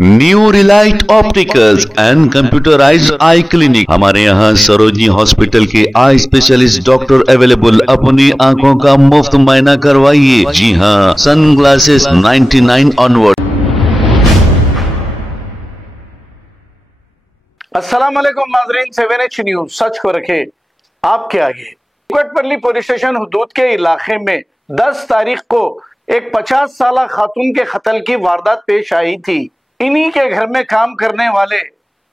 New Relight opticals and computerised I clinic. हमारे यहाँ Sarojini hospital के आई स्पेशलिस्ट डॉक्टर अवेलेबल। अपनी आंखों का मुफ्त मुआयना करवाइए। जी हाँ, सन ग्लासेस 99 ऑनवर्ड। अस्सलाम वालेकुम नाज़रीन, 7H न्यूज सच को रखे आपके आगे। कुकटपल्ली पुलिस स्टेशन हुदूद के इलाके में 10 तारीख को एक 50 साला खातून के कत्ल की वारदात पेश आई थी। इन्हीं के घर में काम करने वाले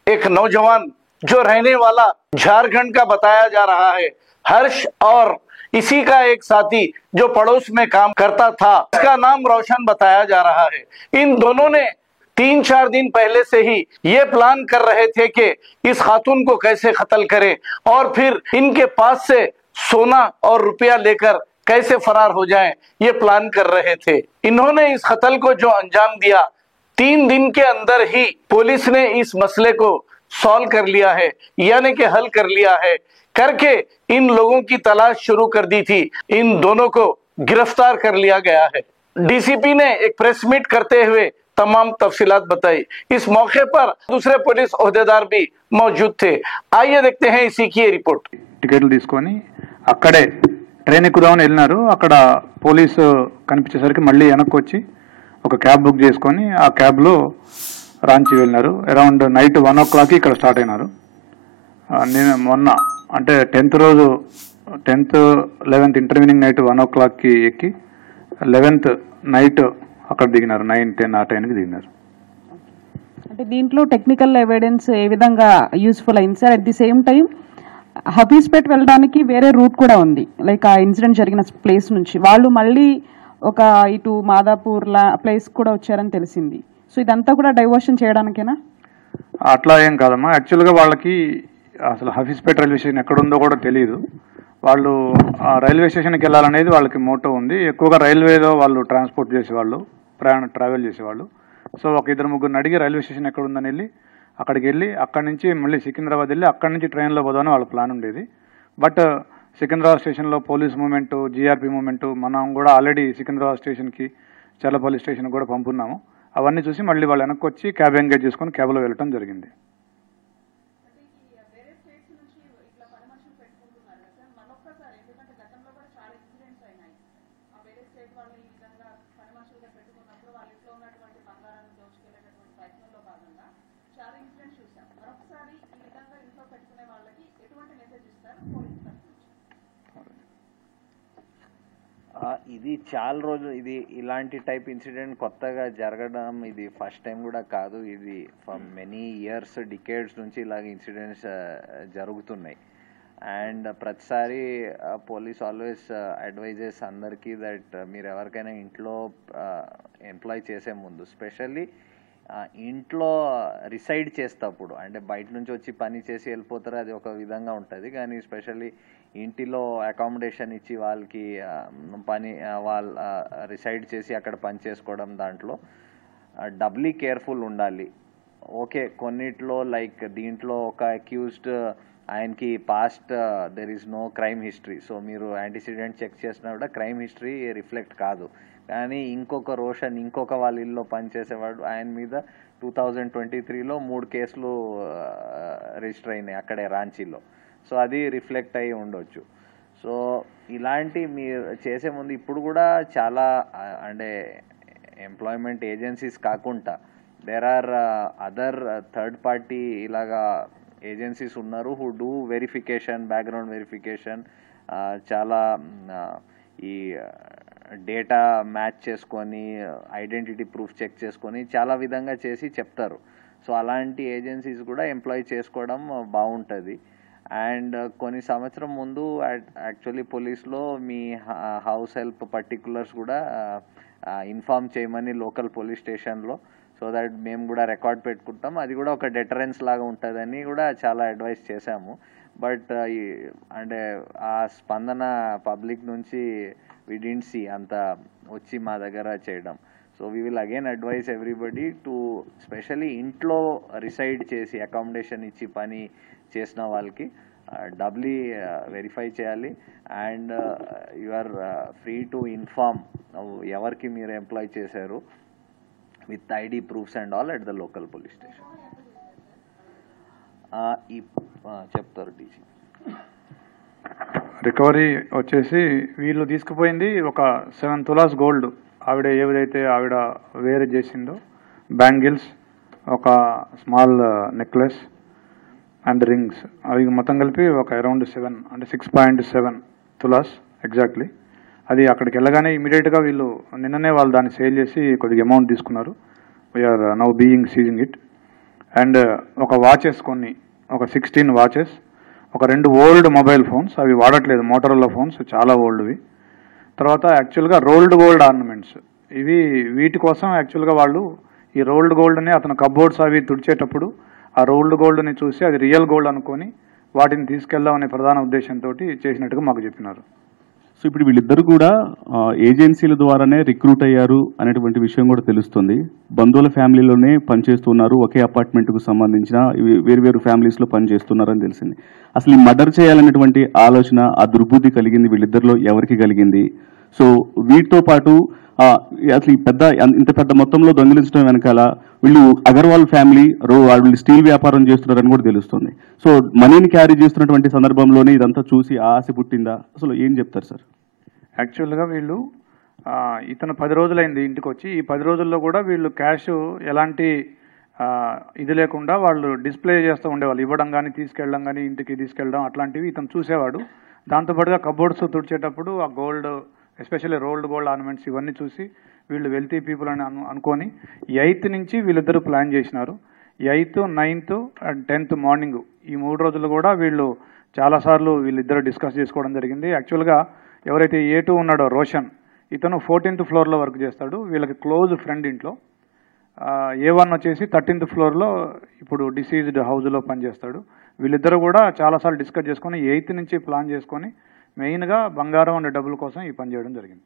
एक नौजवान जो रहने वाला झारखंड का बताया जा रहा है, हर्ष, और इसी का एक साथी जो पड़ोस में काम करता था, इसका नाम रोशन बताया जा रहा है। इन दोनों ने 3-4 दिन पहले से ही ये प्लान कर रहे थे कि इस खातून को कैसे कत्ल करें और फिर इनके पास से सोना और रुपया लेकर कैसे फरार हो जाएं, ये प्लान कर रहे थे। इन्होंने इस कत्ल को जो अंजाम दिया, 3 दिन के अंदर ही पुलिस ने इस मसले को सॉल्व कर लिया है, यानी कि हल कर लिया है, करके इन लोगों की तलाश शुरू कर दी थी। इन दोनों को गिरफ्तार कर लिया गया है। डीसीपी ने एक प्रेस मीट करते हुए तमाम तफसीलात बताई। इस मौके पर दूसरे पुलिस ओहदेदार भी मौजूद थे। आइए देखते हैं इसी की रिपोर्ट। టికెట్లు తీసుకొని అక్కడే ట్రైన్ ఎక్కుదామని వెళ్ళినారు. అక్కడ పోలీసు కనిపించేసరికి మళ్ళీ వెనక్కి వచ్చి ఒక క్యాబ్ బుక్ చేసుకొని ఆ క్యాబ్లో రాంచి వెళ్ళినారు. అరౌండ్ నైట్ 1 o'clock ఇక్కడ స్టార్ట్ అయినారు. నేను మొన్న అంటే 10th రోజు 10th 11th ఇంటర్వ్యూనింగ్ నైట్ 1 o'clockకి ఎక్కి 11th నైట్ అక్కడ దిగినారు. 9, 10 ఆ టైంకి దిగినారు. అంటే దీంట్లో టెక్నికల్ ఎవిడెన్స్ ఏ విధంగా యూస్ఫుల్ అయింది sir? At the same time Hafeezpet వెళ్ళడానికి వేరే రూట్ కూడా ఉంది, లైక్ ఆ ఇన్సిడెంట్ జరిగిన ప్లేస్ నుంచి వాళ్ళు మళ్ళీ ఒక ఇటు మాదాపూర్ ప్లేస్ కూడా వచ్చారని తెలిసింది. సో ఇదంతా కూడా డైవర్షన్ చేయడానికేనా? అట్లా ఏం కాదమ్మా. యాక్చువల్గా వాళ్ళకి అసలు హఫీస్పేట్ రైల్వే స్టేషన్ ఎక్కడుందో కూడా తెలియదు. వాళ్ళు ఆ రైల్వే స్టేషన్కి వెళ్ళాలనేది వాళ్ళకి మోటో ఉంది. ఎక్కువగా రైల్వేలో వాళ్ళు ట్రాన్స్పోర్ట్ చేసేవాళ్ళు, ట్రావెల్ చేసేవాళ్ళు. సో ఒక 2-3 అడిగి రైల్వే స్టేషన్ ఎక్కడ ఉందని వెళ్ళి అక్కడికి వెళ్ళి అక్కడి నుంచి మళ్ళీ సికింద్రాబాద్ వెళ్ళి అక్కడి నుంచి ట్రైన్లో పోదామని వాళ్ళ ప్లాన్ ఉండేది. బట్ సికింద్రాబాద్ స్టేషన్లో పోలీస్ మూమెంట్, జీఆర్పీ మూమెంట్, మనం కూడా ఆల్రెడీ సికింద్రాబాద్ స్టేషన్కి చల్లపల్లి స్టేషన్కి కూడా పంపున్నాము. అవన్నీ చూసి మళ్ళీ వాళ్ళు వెనక్కి వచ్చి క్యాబ్ ఎంగేజ్ చేసుకొని క్యాబ్లో వెళ్ళటం జరిగింది. ఇది చాలా రోజు ఇది ఇలాంటి టైప్ ఇన్సిడెంట్ కొత్తగా జరగడం ఇది ఫస్ట్ టైం కూడా కాదు. ఇది ఫర్ మెనీ ఇయర్స్, డికేడ్స్ నుంచి ఇలాగ ఇన్సిడెంట్స్ జరుగుతున్నాయి. అండ్ ప్రతిసారి పోలీస్ ఆల్వేస్ అడ్వైజెస్ అందరికీ దట్ మీరు ఎవరికైనా ఇంట్లో ఎంప్లాయ్ చేసే ముందు, స్పెషల్లీ ఇంట్లో రిసైడ్ చేసేటప్పుడు, అంటే బయట నుంచి వచ్చి పని చేసి వెళ్ళిపోతారు, అది ఒక విధంగా ఉంటుంది. కానీ స్పెషల్లీ ఇంటిలో అకామిడేషన్ ఇచ్చి వాళ్ళకి పని వాళ్ళు రిసైడ్ చేసి అక్కడ పని చేసుకోవడం, దాంట్లో డబ్లీ కేర్ఫుల్ ఉండాలి. ఓకే, కొన్నిట్లో లైక్ దీంట్లో ఒక అక్యూజ్డ్ ఆయనకి past there is no crime history, so మీరు యాంటీసిడెంట్ చెక్ చేసినా కూడా క్రైమ్ హిస్టరీ రిఫ్లెక్ట్ కాదు. కానీ ఇంకొక రోషన్, ఇంకొక వాళ్ళ ఇల్లు పనిచేసేవాడు, ఆయన మీద 2023లో 3 కేసులు రిజిస్టర్ అయినాయి అక్కడే రాంచీలో. సో అది రిఫ్లెక్ట్ అయ్యి ఉండొచ్చు. సో ఇలాంటి మీరు చేసే ముందు ఇప్పుడు కూడా చాలా అంటే ఎంప్లాయ్మెంట్ ఏజెన్సీస్ కాకుండా there are other third party ఇలాగా ఏజెన్సీస్ ఉన్నారు who do verification, background verification, చాలా ఈ డేటా మ్యాచ్ చేసుకొని ఐడెంటిటీ ప్రూఫ్ చెక్ చేసుకొని చాలా విధంగా చేసి చెప్తారు. సో అలాంటి ఏజెన్సీస్ కూడా ఎంప్లాయ్ చేసుకోవడం బాగుంటుంది. అండ్ కొన్ని సంవత్సరం ముందు యాక్చువల్లీ పోలీస్లో మీ హౌస్ హెల్ప్ పర్టికులర్స్ కూడా ఇన్ఫార్మ్ చేయమని లోకల్ పోలీస్ స్టేషన్లో, సో దట్ మేము కూడా రికార్డ్ పెట్టుకుంటాం. అది కూడా ఒక డెటరెన్స్ లాగా ఉంటుందని కూడా చాలా అడ్వైస్ చేశాము. బట్ అంటే ఆ స్పందన పబ్లిక్ నుంచి వి డిడ్ంట్ సీ అంత వచ్చి మా దగ్గర చేయడం. So we will again advise everybody to specially ఇంట్లో రిసైడ్ చేసి అకామిడేషన్ ఇచ్చి పని చేసిన వాళ్ళకి డబ్లీ వెరిఫై చేయాలి. And you are free to inform ఎవరికి మీరు ఎంప్లాయ్ చేశారు. with ID proofs and all at the local police station. చెప్తారు డీసీ. రికవరీ వచ్చేసి వీళ్ళు తీసుకుపోయింది ఒక 7 తులాస్ గోల్డ్, ఆవిడ ఆవిడ వేరే చేసిందో, బ్యాంగిల్స్, ఒక స్మాల్ నెక్లెస్ అండ్ రింగ్స్, అవి మొత్తం కలిపి ఒక అరౌండ్ 7 అంటే 6.7 తులాస్ ఎగ్జాక్ట్లీ. అది అక్కడికి వెళ్ళగానే ఇమీడియట్గా వీళ్ళు నిన్ననే వాళ్ళు దాన్ని సేల్ చేసి కొద్దిగా అమౌంట్ తీసుకున్నారు. We are now being seizing it. And ఒక వాచెస్ కొన్ని, ఒక 16 వాచెస్, ఒక 2 ఓల్డ్ మొబైల్ ఫోన్స్, అవి వాడట్లేదు, మోటరోలా ఫోన్స్, చాలా ఓల్డ్వి. తర్వాత యాక్చువల్గా రోల్డ్ గోల్డ్ ఆర్నమెంట్స్, వీటి కోసం యాక్చువల్గా వాళ్ళు ఈ రోల్డ్ గోల్డ్ని అతను కబోర్డ్స్ అవి తుడిచేటప్పుడు ఆ రోల్డ్ గోల్డ్ని చూసి అది రియల్ గోల్డ్ అనుకొని వాటిని తీసుకెళ్దామనే ప్రధాన ఉద్దేశంతో చేసినట్టుగా మాకు చెప్పినారు. సో ఇప్పుడు వీళ్ళిద్దరు కూడా ఏజెన్సీల ద్వారానే రిక్రూట్ అయ్యారు అనేటువంటి విషయం కూడా తెలుస్తుంది. బంధువుల ఫ్యామిలీలోనే పనిచేస్తున్నారు, ఒకే అపార్ట్మెంట్కు సంబంధించిన వేరు ఫ్యామిలీస్లో పనిచేస్తున్నారని తెలిసింది. అసలు ఈ మర్డర్ చేయాలనేటువంటి ఆలోచన, ఆ దుర్బుద్ధి కలిగింది వీళ్ళిద్దరిలో ఎవరికి కలిగింది? సో వీటితో పాటు అసలు ఇంత పెద్ద మొత్తంలో దొంగిలించడం వెనకాల వీళ్ళు అగర్వాల్ ఫ్యామిలీ వీళ్ళు స్టీల్ వ్యాపారం చేస్తున్నారని కూడా తెలుస్తుంది. సో మనీని క్యారీ చేస్తున్నటువంటి సందర్భంలోనే ఇదంతా చూసి ఆశ పుట్టిందా? అసలు ఏం చెప్తారు సార్? యాక్చువల్గా వీళ్ళు ఇతను 10 రోజులైంది ఇంటికి వచ్చి, ఈ 10 రోజుల్లో కూడా వీళ్ళు క్యాష్ ఎలాంటి ఇది లేకుండా వాళ్ళు డిస్ప్లే చేస్తూ ఉండేవాళ్ళు, ఇవ్వడం కానీ తీసుకెళ్ళడం కానీ ఇంటికి తీసుకెళ్ళడం అట్లాంటివి ఇతను చూసేవాడు. దాంతోపాటుగా కబోర్డ్స్ తుడిచేటప్పుడు ఆ gold, especially rolled gold ornaments, ఇవన్నీ చూసి వీళ్ళు వెల్తీ పీపుల్ అని అనుకొని 8th నుంచి వీళ్ళిద్దరూ ప్లాన్ చేసినారు. 8th, 9th and 10th morning, ఈ 3 రోజులు కూడా వీళ్ళు చాలాసార్లు వీళ్ళిద్దరూ డిస్కస్ చేసుకోవడం జరిగింది. యాక్చువల్గా ఎవరైతే A2 ఉన్నాడో రోషన్, ఇతను 14th ఫ్లోర్లో వర్క్ చేస్తాడు, వీళ్ళకి క్లోజ్ ఫ్రెండ్ ఇంట్లో. A1 వచ్చేసి 13th ఫ్లోర్లో ఇప్పుడు డిసీజ్డ్ హౌస్లో పనిచేస్తాడు. వీళ్ళిద్దరూ కూడా చాలాసార్లు డిస్కస్ చేసుకొని 8th నుంచి ప్లాన్ చేసుకొని మెయిన్గా బంగారం అనే డబ్బుల కోసం ఈ పని చేయడం జరిగింది.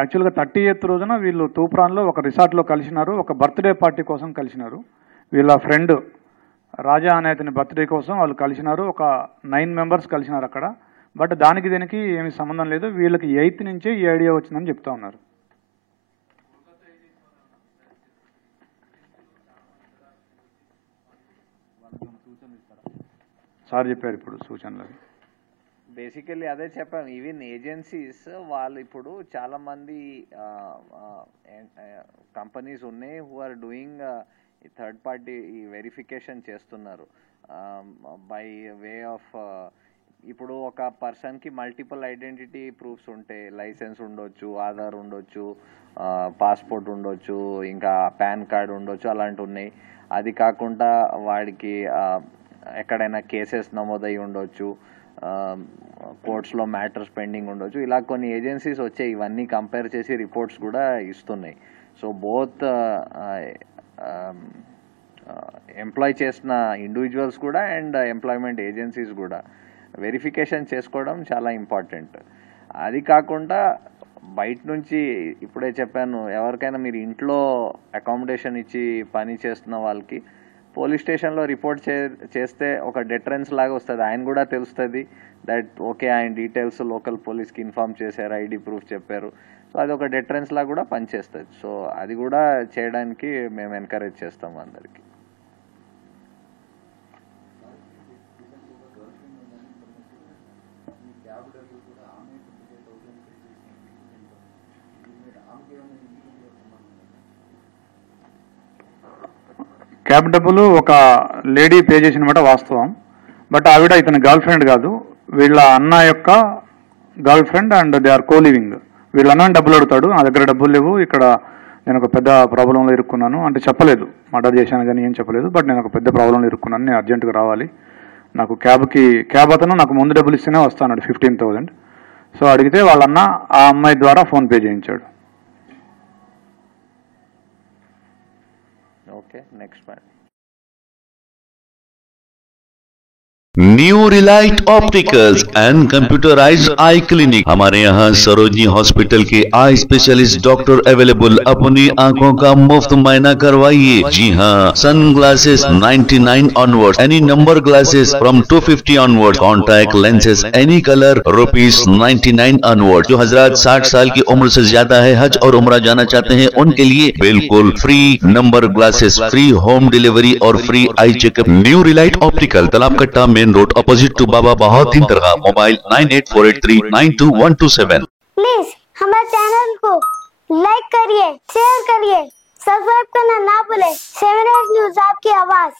యాక్చువల్గా 30th రోజున వీళ్ళు తూప్రాన్లో ఒక రిసార్ట్లో కలిసినారు, ఒక బర్త్డే పార్టీ కోసం కలిసినారు. వీళ్ళ ఫ్రెండ్ రాజా అనే అతని బర్త్డే కోసం వాళ్ళు కలిసినారు, ఒక 9 మెంబర్స్ కలిసినారు అక్కడ. బట్ దీనికి ఏమీ సంబంధం లేదు, వీళ్ళకి 8th నుంచే ఈ ఐడియా వచ్చిందని చెప్తా ఉన్నారు. సార్ చెప్పారు ఇప్పుడు సూచనలు. బేసికల్లీ అదే చెప్పాను, ఈవెన్ ఏజెన్సీస్ వాళ్ళు ఇప్పుడు చాలా మంది కంపెనీస్ ఉన్నాయి who are doing third party verification చేస్తున్నారు బై వే ఆఫ్. ఇప్పుడు ఒక పర్సన్కి మల్టిపుల్ ఐడెంటిటీ ప్రూఫ్స్ ఉంటాయి, లైసెన్స్ ఉండొచ్చు, ఆధార్ ఉండొచ్చు, పాస్పోర్ట్ ఉండొచ్చు, ఇంకా పాన్ కార్డ్ ఉండొచ్చు, అలాంటివి ఉన్నాయి. అది కాకుండా వాడికి ఎక్కడైనా కేసెస్ నమోదై ఉండొచ్చు, కోర్ట్స్లో మ్యాటర్స్ పెండింగ్ ఉండొచ్చు. ఇలా కొన్ని ఏజెన్సీస్ వచ్చాయి, ఇవన్నీ కంపేర్ చేసి రిపోర్ట్స్ కూడా ఇస్తున్నాయి. సో బోత్ ఎంప్లాయ్ చేసిన ఇండివిజువల్స్ కూడా అండ్ ఎంప్లాయ్మెంట్ ఏజెన్సీస్ కూడా వెరిఫికేషన్ చేసుకోవడం చాలా ఇంపార్టెంట్. అది కాకుండా బయట నుంచి ఇప్పుడే చెప్పాను, ఎవరికైనా మీరు ఇంట్లో అకామిడేషన్ ఇచ్చి పని చేస్తున్న వాళ్ళకి పోలీస్ స్టేషన్లో రిపోర్ట్ చేస్తే ఒక డెటరెన్స్ లాగా వస్తుంది. ఆయన కూడా తెలుస్తుంది దట్ ఓకే ఆయన డీటెయిల్స్ లోకల్ పోలీస్కి ఇన్ఫార్మ్ చేశారు, ఐడి ప్రూఫ్ చెప్పారు. సో అది ఒక డెటరెన్స్ లాగా కూడా పనిచేస్తుంది. సో అది కూడా చేయడానికి మేము ఎంకరేజ్ చేస్తాము అందరికీ. క్యాబ్ డబ్బులు ఒక లేడీ పే చేసినమాట వాస్తవం. బట్ ఆవిడ ఇతని గర్ల్ ఫ్రెండ్ కాదు, వీళ్ళ అన్న యొక్క girlfriend and they are co living. వీళ్ళ అన్న డబ్బులు అడుగుతాడు, నా దగ్గర డబ్బులు లేవు, ఇక్కడ నేను ఒక పెద్ద ప్రాబ్లంలో ఇరుక్కున్నాను అంటే చెప్పలేదు, మర్డర్ చేశాను కానీ ఏం చెప్పలేదు. బట్ నేను ఒక పెద్ద ప్రాబ్లంలో ఇరుక్కున్నాను, నేను అర్జెంటుగా రావాలి, నాకు క్యాబ్ అతను నాకు ముందు డబ్బులు ఇస్తేనే వస్తాను 15,000. సో అడిగితే వాళ్ళన్న ఆ అమ్మాయి ద్వారా ఫోన్పే చేయించాడు. Okay, next point. New Relight opticals and computerised I clinic. हमारे यहाँ सरोजनी हॉस्पिटल के आई स्पेशलिस्ट डॉक्टर अवेलेबल। अपनी आंखों का मुफ्त मायना करवाइए। जी हाँ, sunglasses 99 onward, any number glasses from 250 onward, contact lenses any colour ₹99 onward. जो हजरात 60 साल की उम्र से ज्यादा है, हज और उम्रा जाना चाहते हैं, उनके लिए बिल्कुल free number glasses, free home delivery और free eye checkup. New Relight optical, Talab Katta, main road, opposite to Baba Bahauddin Dargah. Mobile 9848392127। Please हमारे चैनल को लाइक करिए, शेयर करिए, सब्सक्राइब करना ना भूले। 7 न्यूज़ आपकी आवाज।